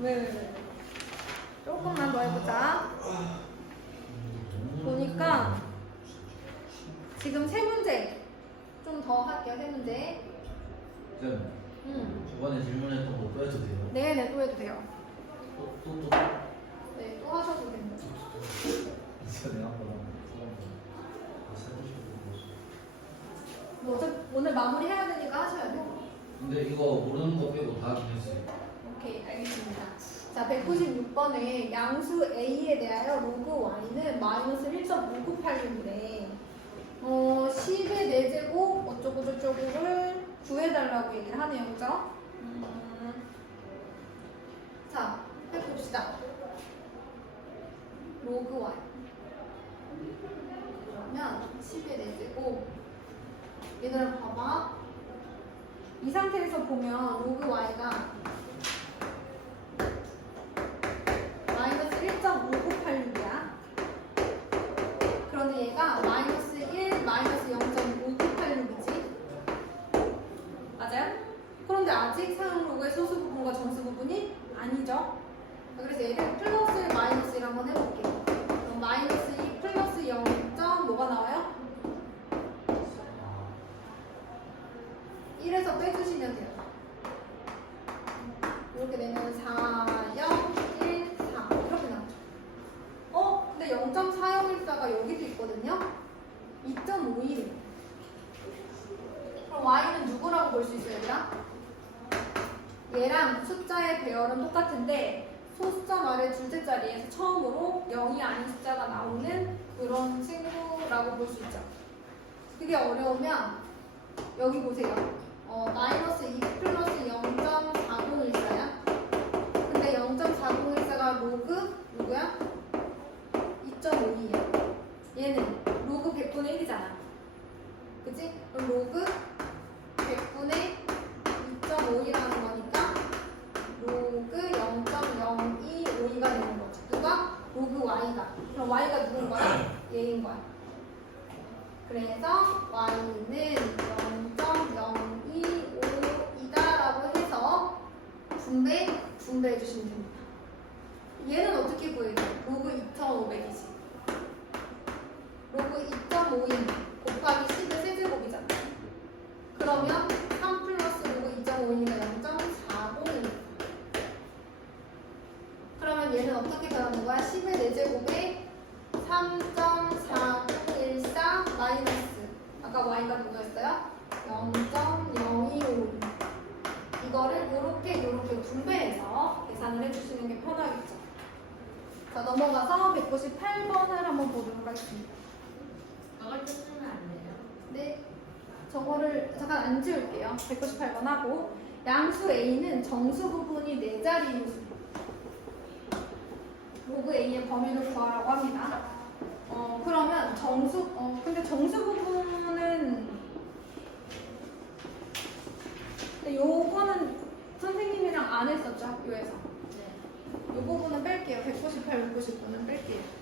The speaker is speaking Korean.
왜, 왜, 왜? 조금만 더 해보자. 보니까 지금 세 문제 좀 더 할게요. 세 문제. 쌤, 음. 저번에 질문했던 거 또 해도 돼요? 네네 또 해도 돼요. 또, 또, 또. 네, 또 하셔도 됩니다. 이전에 한 번, 사람 아, 세보시고. 뭐 어차피 오늘 마무리 해야 되니까 하셔야 돼요. 근데 이거 모르는 거 빼고 다 정했어요. 오케이, 알겠습니다. 자, 196번에 양수 A에 대하여 로그 Y는 마이너스 1.5986인데, 어, 10의 4제곱 어쩌고 저쩌고를 구해달라고 얘기를 하네요. 그죠? 음, 자, 해봅시다. 로그 Y. 그러면 10의 4제곱. 얘들아, 봐봐. 이 상태에서 보면 로그 Y가 마이너스 1.5986이야. 그런데 얘가 마이너스 1, 마이너스 0.5986이지. 맞아요? 그런데 아직 사용 로그의 소수 부분과 정수 부분이 아니죠. 그래서 얘를 플러스 1, 마이너스 1 한번 해볼게요. 그럼 마이너스 2 플러스 0. 뭐가 나와요? 1에서 빼주시면 돼요. 이렇게 되면 4, 0, 1, 4 이렇게 나오죠. 어? 근데 0.4014가 여기도 있거든요. 2.51. 그럼 y는 누구라고 볼 수 있어요, 얘랑? 얘랑 숫자의 배열은 똑같은데 소수점 아래 둘째 자리에서 처음으로 0이 아닌 숫자가 나오는 그런 친구라고 볼 수 있죠. 그게 어려우면 여기 보세요. 어, 마이너스 2 플러스 0.4014야? 근데 0.4014가 로그 누구야? 2.52야. 얘는 로그 100분의 1이잖아. 그치? 그럼 로그 100분의 2.52라는 거니까 로그 0.025가 되는 거지. 누가? 로그 y가. 그럼 y가 누군 거야? 얘인 거야. 그래서 y는 0. 0.252다라고 해서 분배, 분배해 주시면 됩니다. 얘는 어떻게 구해요? 로그 2,500이지. 로그 2.5인 곱하기 10의 세제곱이잖아. 그러면 3 플러스 로그 2.5인가 0.40입니다. 그러면 얘는 어떻게 변하는 거야? 10의 4제곱에 3.4014 마이너스 아까 y가 누구였어요? 0.025 이거를 요렇게 요렇게 분배해서 계산을 해주시는 게 편하겠죠. 자 넘어가서 198번을 한번 보도록 하겠습니다. 저걸 뜯으면 안 돼요? 네. 저거를 잠깐 안 지울게요. 198번 하고. 양수 a는 정수 부분이 4자리 요수. 로그 a의 범위를 구하라고 합니다. 어 그러면 정수 어 근데 정수 부분은 근데 요거는 선생님이랑 안 했었죠 학교에서. 네. 요 부분은 뺄게요. 198, 199는 뺄게요